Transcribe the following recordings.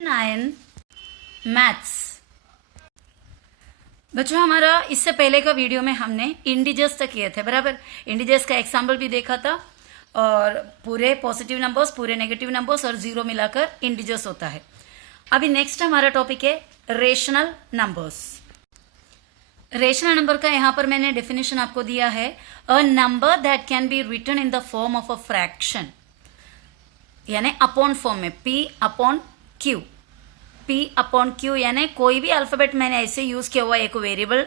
9 maths. बच्चों हमारा इससे पहले का वीडियो में हमने इंडिजर्स तक किए थे, बराबर। इंडिजर्स का एग्जाम्पल भी देखा था और पूरे पॉजिटिव नंबर्स, पूरे नेगेटिव नंबर्स और जीरो मिलाकर इंडिजर्स होता है। अभी नेक्स्ट हमारा टॉपिक है रेशनल नंबर्स। रेशनल नंबर का यहाँ पर मैंने डेफिनेशन आपको दिया है, a number that can be written in the form of a fraction, यानी अपॉन फॉर्म में, P upon Q। P upon Q यानी कोई भी अल्फाबेट मैंने ऐसे यूज किया हुआ एक वेरिएबल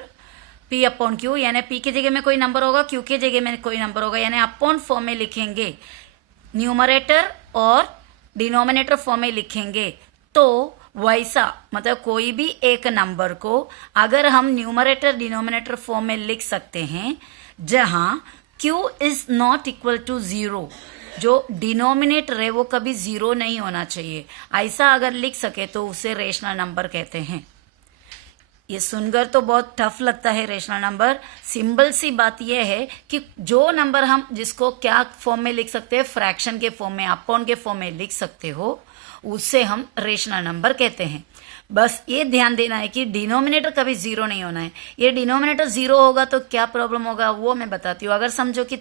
P अपॉन Q, यानी P की जगह में कोई नंबर होगा, Q की जगह में कोई नंबर होगा, यानी अपॉन फॉर्म में लिखेंगे, न्यूमरेटर और डिनोमिनेटर फॉर्म में लिखेंगे। तो वैसा मतलब कोई भी एक नंबर को अगर हम न्यूमरेटर डिनोमिनेटर फॉर्म में लिख सकते हैं जहां Q is not equal to zero, जो डिनोमिनेटर है वो कभी जीरो नहीं होना चाहिए, ऐसा अगर लिख सके तो उसे रेशनल नंबर कहते हैं। ये सुनकर तो बहुत टफ लगता है रेशनल नंबर। सिंपल सी बात यह है कि जो नंबर हम जिसको क्या फॉर्म में लिख सकते हैं, फ्रैक्शन के फॉर्म में, अपॉन के फॉर्म में लिख सकते हो, उसे हम रेशनल नंबर कहते हैं। बस ये ध्यान देना है कि डिनोमिनेटर कभी जीरो नहीं होना है। ये डिनोमिनेटर जीरो होगा तो क्या प्रॉब्लम होगा वो मैं बताती हूँ। अगर समझो कि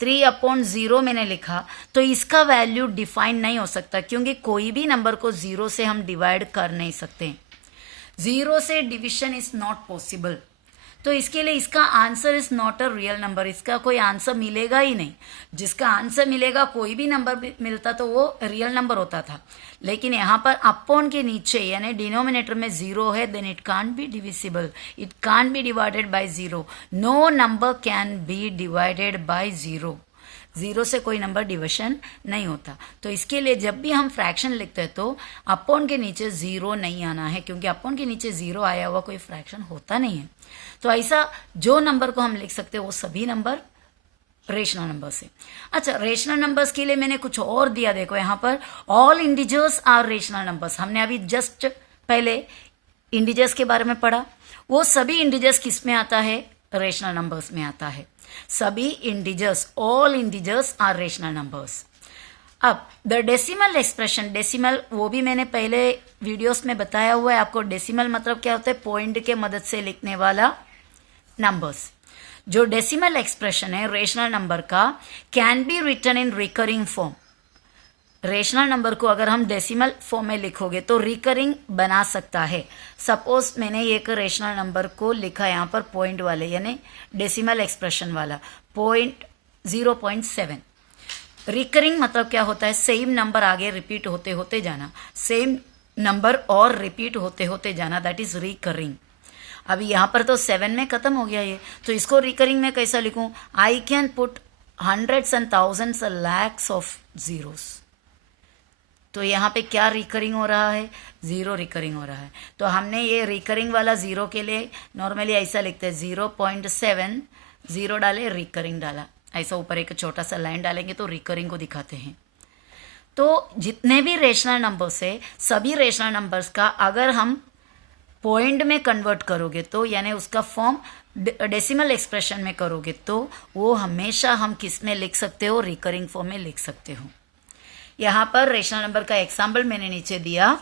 3 अपॉन जीरो मैंने लिखा तो इसका वैल्यू डिफाइन नहीं हो सकता, क्योंकि कोई भी नंबर को जीरो से हम डिवाइड कर नहीं सकते। जीरो से डिविजन इज नॉट पॉसिबल, तो इसके लिए इसका answer is not a real number, इसका कोई आंसर मिलेगा ही नहीं। जिसका आंसर मिलेगा, कोई भी नंबर मिलता तो वो रियल नंबर होता था, लेकिन यहाँ पर अपॉन के नीचे यानी डिनोमिनेटर में जीरो है, then it can't be divisible, it can't be divided by zero. No number can be divided by zero. Zero से कोई नंबर डिविजन नहीं होता। तो इसके लिए जब भी हम फ्रैक्शन लिखते हैं तो अपॉन के नीचे जीरो नहीं आना है, क्योंकि अपॉन के नीचे जीरो आया हुआ कोई फ्रैक्शन होता नहीं है। तो ऐसा जो नंबर को हम लिख सकते हैं वो सभी नंबर रेशनल नंबर से। अच्छा, रेशनल नंबर्स के लिए मैंने कुछ और दिया, देखो यहाँ पर ऑल इंडिजर्स आर रेशनल नंबर्स। हमने अभी जस्ट पहले इंडिजर्स के बारे में पढ़ा, वो सभी इंडिजर्स किस में आता है, रेशनल नंबर्स में आता है। सभी इंडिजर्स, ऑल इंडिजर्स आर रेशनल नंबर्स। अब द डेसिमल एक्सप्रेशन, डेसिमल वो भी मैंने पहले वीडियोस में बताया हुआ है आपको। डेसिमल मतलब क्या होता है, पॉइंट के मदद से लिखने वाला नंबर्स। जो डेसिमल एक्सप्रेशन है रेशनल नंबर का, can be written in recurring form. Rational number को अगर हम डेसिमल फॉर्म में लिखोगे तो रिकरिंग बना सकता है। सपोज मैंने एक रेशनल नंबर को लिखा यहाँ पर पॉइंट वाले, यानी डेसिमल एक्सप्रेशन वाला पॉइंट 0.7। रिकरिंग मतलब क्या होता है, सेम नंबर आगे रिपीट होते होते जाना, सेम नंबर और रिपीट होते होते जाना, दैट इज रिकरिंग। अभी यहाँ पर तो 7 में खत्म हो गया ये, तो इसको रिकरिंग में कैसा लिखूं, I can put hundreds and thousands lakhs of zeros. तो यहाँ पे क्या रिकरिंग हो रहा है, जीरो रिकरिंग हो रहा है। तो हमने ये रिकरिंग वाला जीरो के लिए नॉर्मली ऐसा लिखते हैं, 0.7 जीरो डाले, रिकरिंग डाला, ऐसा ऊपर एक छोटा सा लाइन डालेंगे तो रिकरिंग को दिखाते हैं। तो जितने भी रेशनल नंबर्स है, सभी रेशनल नंबर्स का अगर हम पॉइंट में कन्वर्ट करोगे तो, यानी उसका फॉर्म डेसिमल एक्सप्रेशन में करोगे तो वो हमेशा हम किस में लिख सकते हो, रिकरिंग फॉर्म में लिख सकते हो। यहाँ पर रेशनल नंबर का एग्जाम्पल मैंने नीचे दिया,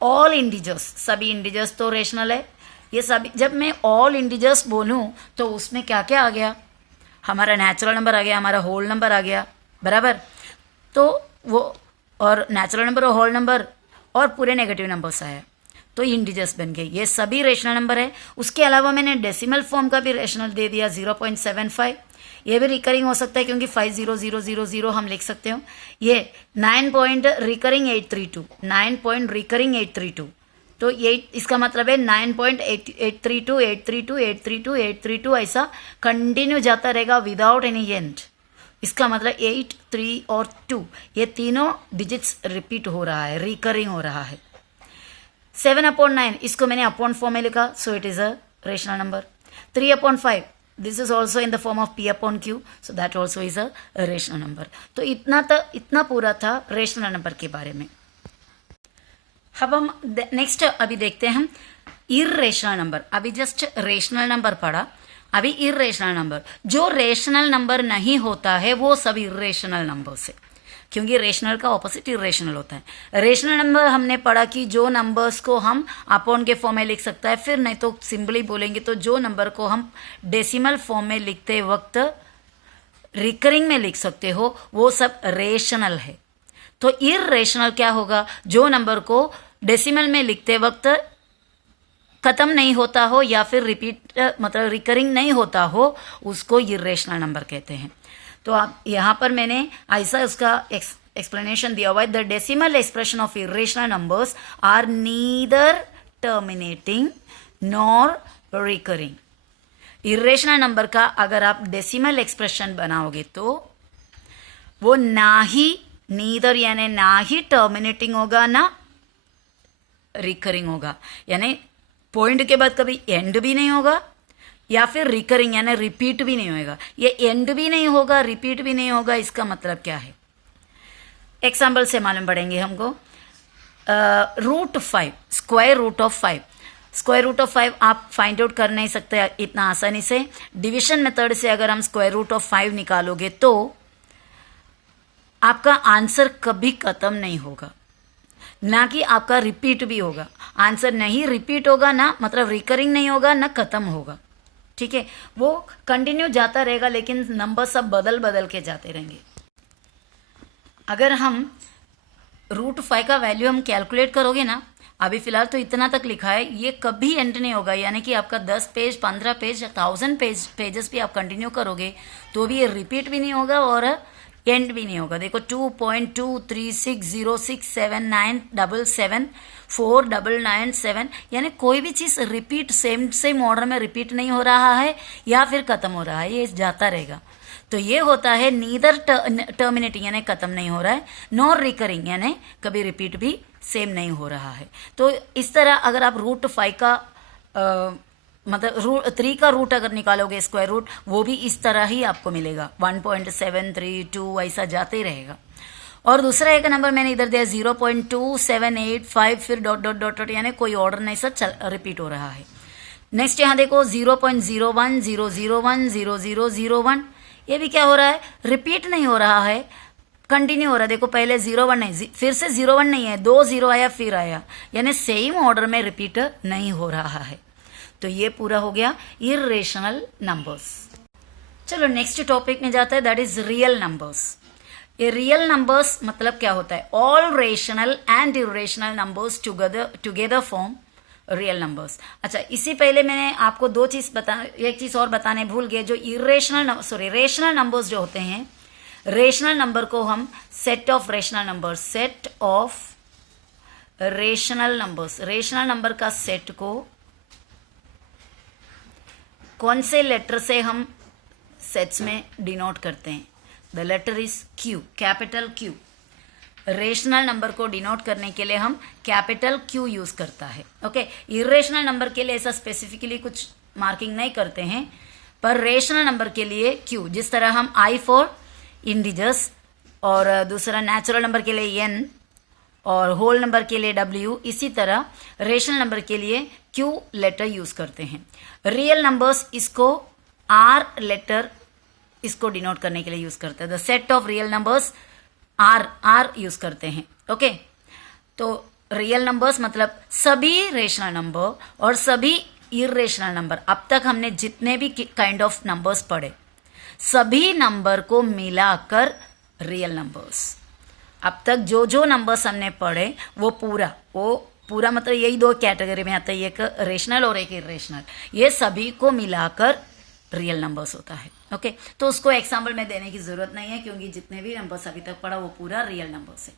ऑल इंडिजर्स, सभी इंडिजर्स तो रेशनल है। ये सभी, जब मैं ऑल इंडिजर्स बोलूँ तो उसमें क्या क्या आ गया, हमारा नेचुरल नंबर आ गया, हमारा होल नंबर आ गया, बराबर। तो वो और नेचुरल नंबर और होल नंबर और पूरे नेगेटिव नंबर्स आया, तो इंडिजर्स बन गए। ये सभी रेशनल नंबर है। उसके अलावा मैंने डेसिमल फॉर्म का भी रेशनल दे दिया, 0.75। ये भी रिकरिंग हो सकता है क्योंकि 50000 हम लिख सकते हो। ये 9 पॉइंट रिकरिंग 832, 9 पॉइंट रिकरिंग 832, तो ये इसका मतलब है 9.832 832 832 832 ऐसा कंटिन्यू जाता रहेगा विदाउट एनी एंड। इसका मतलब 8, 3 और 2 ये तीनों डिजिट्स रिपीट हो रहा है, रिकरिंग हो रहा है। 7/9 इसको मैंने अपॉन फॉर्म में लिखा, so it is a rational number. 3/5 this is also in the form of P upon Q, so that also is a rational number. तो इतना पूरा था रेशनल नंबर के बारे में। अब हम नेक्स्ट अभी देखते हैं हम इर्रेशनल नंबर। अभी जस्ट रेशनल नंबर पढ़ा, अभी इर्रेशनल नंबर। जो रेशनल नंबर नहीं होता है वो सब इर्रेशनल नंबर से। क्योंकि रेशनल का ऑपोजिट इरेशनल होता है। रेशनल नंबर हमने पढ़ा कि जो नंबर्स को हम अपॉन के फॉर्म में लिख सकता है, फिर नहीं तो सिंपली बोलेंगे तो जो नंबर को हम डेसिमल फॉर्म में लिखते वक्त रिकरिंग में लिख सकते हो वो सब रेशनल है। तो इरेशनल क्या होगा? जो नंबर को डेसिमल में लिखते वक्त खत्म नहीं होता हो या फिर रिपीट मतलब रिकरिंग नहीं होता हो, उसको इरेशनल नंबर कहते हैं। तो आप यहाँ पर मैंने ऐसा उसका एक्सप्लेनेशन दिया हुआ है। The decimal expression of irrational numbers are neither terminating nor recurring. Irrational number का अगर आप डेसिमल एक्सप्रेशन बनाओगे तो वो ना ही नीदर यानी ना ही टर्मिनेटिंग होगा ना रिकरिंग होगा, यानी पॉइंट के बाद कभी एंड भी नहीं होगा या फिर रिकरिंग यानी रिपीट भी नहीं होगा। ये एंड भी नहीं होगा, रिपीट भी नहीं होगा, इसका मतलब क्या है? एग्जाम्पल से मालूम पड़ेंगे हमको। √5, square root of 5। Square root of 5 आप फाइंड आउट कर नहीं सकते इतना आसानी से। डिविजन मेथड से अगर हम स्क्वायर रूट ऑफ 5 निकालोगे तो आपका आंसर कभी खत्म नहीं होगा, ना कि आपका रिपीट भी होगा। आंसर नहीं रिपीट होगा ना, मतलब रिकरिंग नहीं होगा ना खत्म होगा। ठीक है, वो कंटिन्यू जाता रहेगा, लेकिन नंबर सब बदल बदल के जाते रहेंगे। अगर हम √5 का वैल्यू हम कैलकुलेट करोगे ना, अभी फिलहाल तो इतना तक लिखा है, ये कभी एंड नहीं होगा। यानी कि आपका 10 पेज 15 पेज 1000 पेजेस भी आप कंटिन्यू करोगे तो भी ये रिपीट भी नहीं होगा और एंड भी नहीं होगा। देखो 2.2360679774997 यानी कोई भी चीज़ रिपीट सेम ऑर्डर में रिपीट नहीं हो रहा है या फिर खत्म हो रहा है, ये जाता रहेगा। तो ये होता है नीदर टर्मिनेटिंग यानी खत्म नहीं हो रहा है, नॉर रिकरिंग यानी कभी रिपीट भी सेम नहीं हो रहा है। तो इस तरह अगर आप √5 का मतलब 3 का रूट अगर निकालोगे स्क्वायर रूट, वो भी इस तरह ही आपको मिलेगा 1.732 ऐसा जाते ही रहेगा। और दूसरा एक नंबर मैंने इधर दिया 0.2785 फिर डॉट डॉट डॉट डॉट यानी कोई ऑर्डर नहीं, सब रिपीट हो रहा है। नेक्स्ट यहाँ देखो 0.010010001, ये भी क्या हो रहा है? रिपीट नहीं हो रहा है, कंटिन्यू हो रहा है। देखो पहले 0 1 नहीं, फिर से 0 1 नहीं है, 2 0 आया फिर आया, यानी सेम ऑर्डर में रिपीट नहीं हो रहा है। तो ये पूरा हो गया इरेशनल नंबर्स। चलो नेक्स्ट टॉपिक में जाता है, दैट इज रियल नंबर्स। ये रियल नंबर्स मतलब क्या होता है? All rational and irrational numbers together form real numbers. अच्छा, इसी पहले मैंने आपको एक चीज और बताने भूल गए। जो रेशनल नंबर्स जो होते हैं, रेशनल नंबर को हम set of rational numbers, rational number का सेट को कौन से लेटर से हम सेट्स में डिनोट करते हैं? The letter is Q, capital Q। Rational number को डिनोट करने के लिए हम कैपिटल Q यूज करता है। ओके, इरेशनल नंबर के लिए ऐसा स्पेसिफिकली कुछ मार्किंग नहीं करते हैं, पर रेशनल नंबर के लिए Q, जिस तरह हम I फॉर इंटीजर्स और दूसरा नेचुरल नंबर के लिए N और होल नंबर के लिए W, इसी तरह रेशनल नंबर के लिए Q लेटर यूज करते हैं। रियल नंबर्स इसको R लेटर इसको डिनोट करने के लिए यूज करते हैं। The set of real numbers R use करते हैं। ओके, तो रियल नंबर्स मतलब सभी रेशनल नंबर और सभी इरेशनल नंबर। अब तक हमने जितने भी काइंड ऑफ नंबर्स पढ़े, सभी नंबर को मिलाकर रियल नंबर्स। अब तक जो नंबर्स हमने पढ़े वो पूरा मतलब यही 2 कैटेगरी में आता है, एक रेशनल और एक इरेशनल। ये सभी को मिलाकर रियल नंबर्स होता है। ओके, तो उसको एग्जाम्पल में देने की जरूरत नहीं है, क्योंकि जितने भी नंबर्स अभी तक पढ़ा वो पूरा रियल नंबर्स है।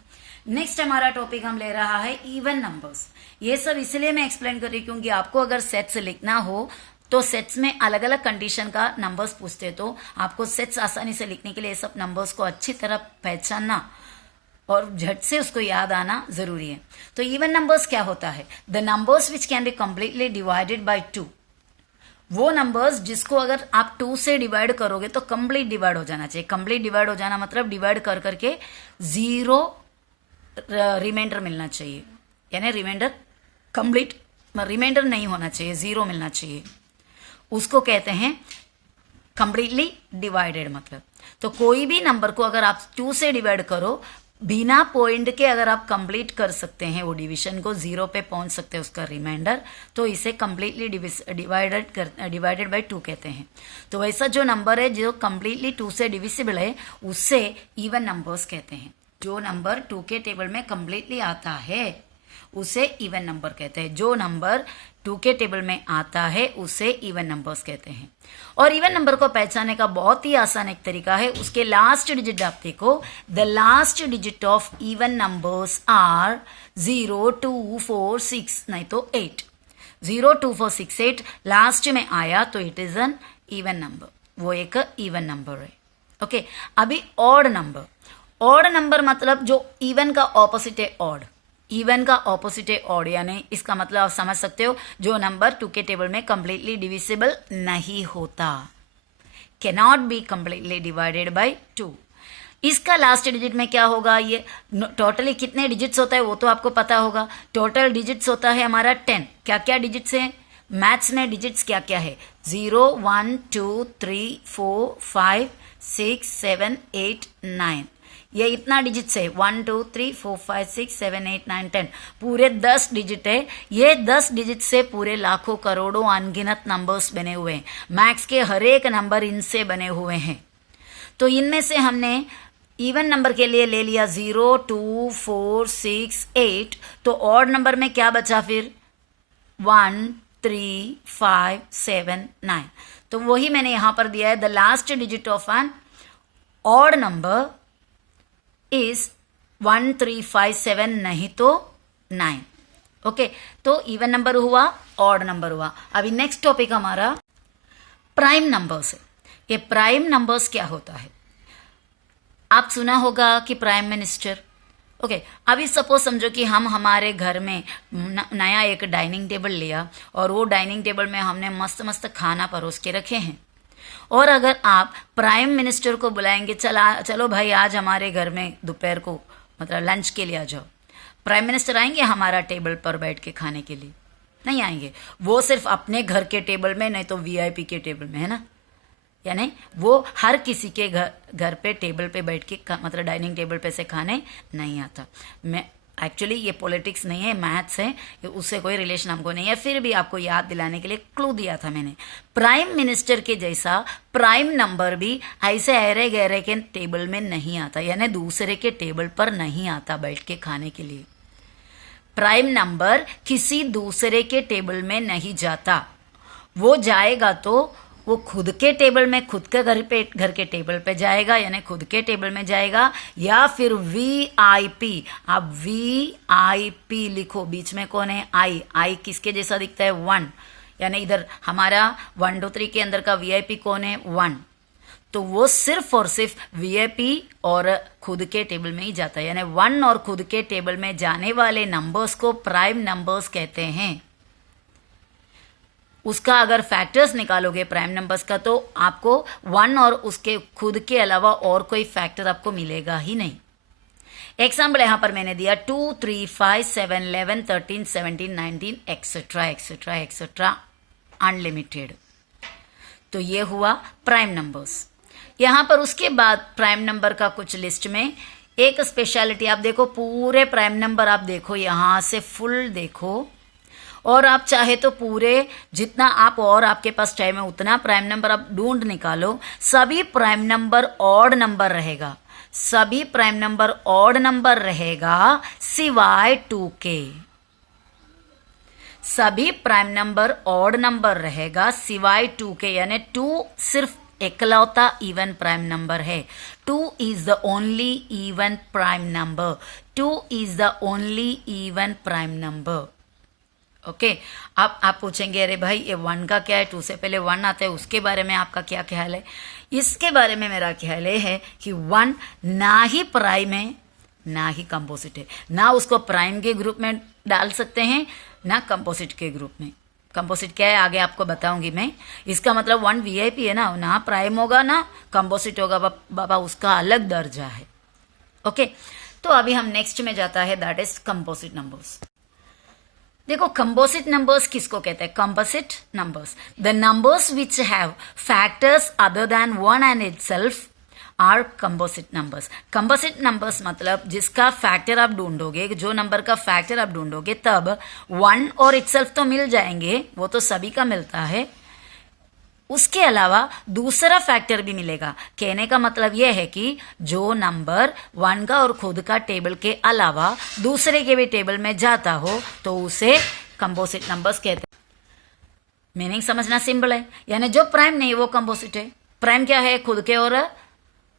नेक्स्ट हमारा टॉपिक हम ले रहा है इवन नंबर्स। ये सब इसलिए मैं एक्सप्लेन कर रही हूँ क्योंकि आपको अगर सेट्स लिखना हो तो सेट्स में अलग अलग कंडीशन का नंबर्स पूछते, तो आपको सेट्स आसानी से लिखने के लिए सब नंबर्स को अच्छी तरह पहचानना और झट से उसको याद आना जरूरी है। तो इवन नंबर्स क्या होता है? The numbers which can be completely divided by 2। वो नंबर्स जिसको अगर आप 2 से डिवाइड करोगे तो कंप्लीट डिवाइड हो जाना चाहिए। कंप्लीट डिवाइड हो जाना मतलब डिवाइड कर करके 0 रिमाइंडर मिलना चाहिए, यानी रिमाइंडर कंप्लीट रिमाइंडर नहीं होना चाहिए, 0 मिलना चाहिए। उसको कहते हैं कंप्लीटली डिवाइडेड। मतलब तो कोई भी नंबर को अगर आप 2 से डिवाइड करो बिना पॉइंट के अगर आप कंप्लीट कर सकते हैं वो डिवीजन को, जीरो पे पहुंच सकते हैं उसका रिमाइंडर, तो इसे कंप्लीटली डिवाइडेड बाय 2 कहते हैं। तो वैसा जो नंबर है जो कंप्लीटली 2 से डिविजिबल है उससे इवन नंबर्स कहते हैं। जो नंबर 2 के टेबल में कंप्लीटली आता है उसे इवन नंबर कहते हैं। जो नंबर 2 के टेबल में आता है उसे इवन नंबर्स कहते हैं। और इवन नंबर को पहचानने का बहुत ही आसान एक तरीका है, उसके लास्ट डिजिट आप देखो, the last digit of even numbers are 0, 2, 4, 6, नहीं तो 8। 0, 2, 4, 6, 8 लास्ट में आया तो it is an even number, वो एक इवन नंबर है। ओके, अभी ऑड नंबर। ऑड नंबर मतलब जो इवन का ऑपोजिट है ऑड, इवन का ऑपोजिट है ऑड, यानी इसका मतलब आप समझ सकते हो जो नंबर 2 के टेबल में कंप्लीटली डिविजिबल नहीं होता, cannot be completely divided by 2। इसका लास्ट डिजिट में क्या होगा, ये टोटली कितने डिजिट्स होता है वो तो आपको पता होगा। टोटल डिजिट्स होता है हमारा 10। क्या क्या डिजिट्स हैं मैथ्स में, डिजिट्स क्या क्या है, 0, 1, 2, 3, 4, 5, 6, 7, 8, 9, ये इतना डिजिट्स है, 1, 2, 3, 4, 5, 6, 7, 8, 9, 10, पूरे 10 डिजिट है। ये 10 डिजिट से पूरे लाखों करोड़ों अनगिनत नंबर्स बने हुए हैं। मैथ्स के हर एक नंबर इनसे बने हुए हैं। तो इनमें से हमने इवन नंबर के लिए ले लिया 0, 2, 4, 6, 8, तो ऑड नंबर में क्या बचा फिर 1, 3, 5, 7, 9। तो वही मैंने यहां पर दिया है, the last digit of an odd number is 1, 3, 5, 7, नहीं तो 9। ओके, तो इवन नंबर हुआ, ऑड नंबर हुआ। अभी नेक्स्ट टॉपिक हमारा प्राइम नंबर्स है। ये प्राइम नंबर्स क्या होता है, आप सुना होगा कि प्राइम मिनिस्टर। ओके, अभी सपोज समझो कि हम हमारे घर में नया एक डाइनिंग टेबल लिया और वो डाइनिंग टेबल में हमने मस्त मस्त खाना परोस के रखे हैं। और अगर आप प्राइम मिनिस्टर को बुलाएंगे, चलो भाई आज हमारे घर में दोपहर को मतलब लंच के लिए आ जाओ, प्राइम मिनिस्टर आएंगे हमारा टेबल पर बैठ के खाने के लिए? नहीं आएंगे। वो सिर्फ अपने घर के टेबल में, नहीं तो वीआईपी के टेबल में, है ना। यानी वो हर किसी के घर पे टेबल पे बैठ के मतलब डाइनिंग टेबल पे से खाने नहीं आता। मैं एक्चुअली ये पॉलिटिक्स नहीं है, मैथ्स है, उससे कोई रिलेशन हमको नहीं है, फिर भी आपको याद दिलाने के लिए क्लू दिया था मैंने। प्राइम मिनिस्टर के जैसा प्राइम नंबर भी ऐसे अरे गहरे के टेबल में नहीं आता, यानी दूसरे के टेबल पर नहीं आता बैठ के खाने के लिए। प्राइम नंबर किसी दूसरे के टेबल में नहीं जाता। वो जाएगा तो वो खुद के टेबल में, खुद के घर के टेबल पे जाएगा, यानी खुद के टेबल में जाएगा, या फिर वीआईपी। आप वीआईपी लिखो, बीच में कौन है, आई किसके जैसा दिखता है, 1, यानी इधर हमारा 1, 2, 3 के अंदर का वीआईपी कौन है, 1। तो वो सिर्फ और सिर्फ वीआईपी और खुद के टेबल में ही जाता है, यानी 1 और खुद के टेबल में जाने वाले नंबर्स को प्राइम नंबर्स कहते हैं। उसका अगर फैक्टर्स निकालोगे प्राइम नंबर्स का तो आपको 1 और उसके खुद के अलावा और कोई फैक्टर आपको मिलेगा ही नहीं। एग्जाम्पल यहां पर मैंने दिया 2, 3, 5, 7, 11, 13, 17, 19 एक्सेट्रा एक्सेट्रा एक्सेट्रा अनलिमिटेड। तो ये हुआ प्राइम नंबर्स। यहां पर उसके बाद प्राइम नंबर का कुछ लिस्ट में एक स्पेशलिटी आप देखो, पूरे प्राइम नंबर आप देखो, यहां से फुल देखो, और आप चाहे तो पूरे जितना आप और आपके पास टाइम है उतना प्राइम नंबर आप ढूंढ निकालो। सभी प्राइम नंबर ऑड नंबर रहेगा, सभी प्राइम नंबर ऑड नंबर रहेगा सिवाय 2 के। सभी प्राइम नंबर ऑड नंबर रहेगा सिवाय 2 के, यानी 2 सिर्फ एकलौता इवन प्राइम नंबर है। 2 is the only even prime number. 2 is the only even prime number. Okay, अब आप पूछेंगे अरे भाई ये 1 का क्या है, 2 से पहले 1 आता है, उसके बारे में आपका क्या ख्याल है? इसके बारे में मेरा ख्याल ये है कि 1 ना ही प्राइम है ना ही कंपोजिट है। ना उसको प्राइम के ग्रुप में डाल सकते हैं ना कंपोजिट के ग्रुप में। कंपोजिट क्या है आगे आपको बताऊंगी मैं। इसका मतलब 1 वीआईपी है ना प्राइम होगा ना कंपोजिट होगा, बाबा उसका अलग दर्जा है। ओके, तो अभी हम नेक्स्ट में जाता है, दैट इज कंपोजिट नंबर्स। देखो कंपोजिट नंबर्स किसको कहते हैं? Composite numbers, the numbers which have factors other than 1 and itself are composite numbers. Composite numbers मतलब जिसका फैक्टर आप ढूंढोगे, जो नंबर का फैक्टर आप ढूंढोगे, तब 1 और इटसेल्फ तो मिल जाएंगे, वो तो सभी का मिलता है, उसके अलावा दूसरा फैक्टर भी मिलेगा। कहने का मतलब यह है कि जो नंबर 1 का और खुद का टेबल के अलावा दूसरे के भी टेबल में जाता हो तो उसे कंपोजिट नंबर्स कहते हैं। मीनिंग समझना सिंपल है, यानी जो प्राइम नहीं वो कंपोजिट है। प्राइम क्या है? खुद के और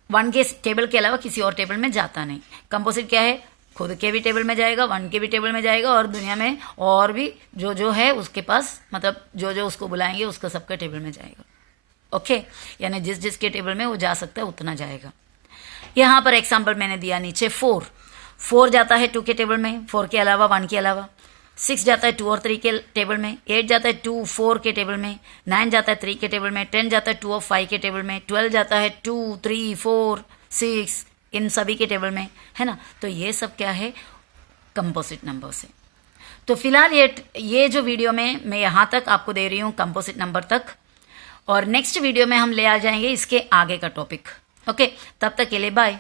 1 के टेबल के अलावा किसी और टेबल में जाता नहीं। कंपोजिट क्या है? खुद के भी टेबल में जाएगा, 1 के भी टेबल में जाएगा, और दुनिया में और भी जो जो है उसके पास, मतलब जो जो उसको बुलाएंगे उसका सबका टेबल में जाएगा। ओके, यानी जिस जिस के टेबल में वो जा सकता है उतना जाएगा। यहाँ पर एग्जाम्पल मैंने दिया नीचे, 4 जाता है 2 के टेबल में, 4 के अलावा, 1 के अलावा। 6 जाता है 2 और 3 के टेबल में, 8 जाता है 2 4 के टेबल में, 9 जाता है 3 के टेबल में, 10 जाता है 2 और 5 के टेबल में, 12 जाता है 2 3 4 6 इन सभी के टेबल में, है ना। तो ये सब क्या है? कंपोजिट नंबर्स है। तो फिलहाल ये जो वीडियो में मैं यहाँ तक आपको दे रही हूँ कंपोजिट नंबर तक, और नेक्स्ट वीडियो में हम ले आ जाएंगे इसके आगे का टॉपिक। ओके, तब तक के लिए बाय।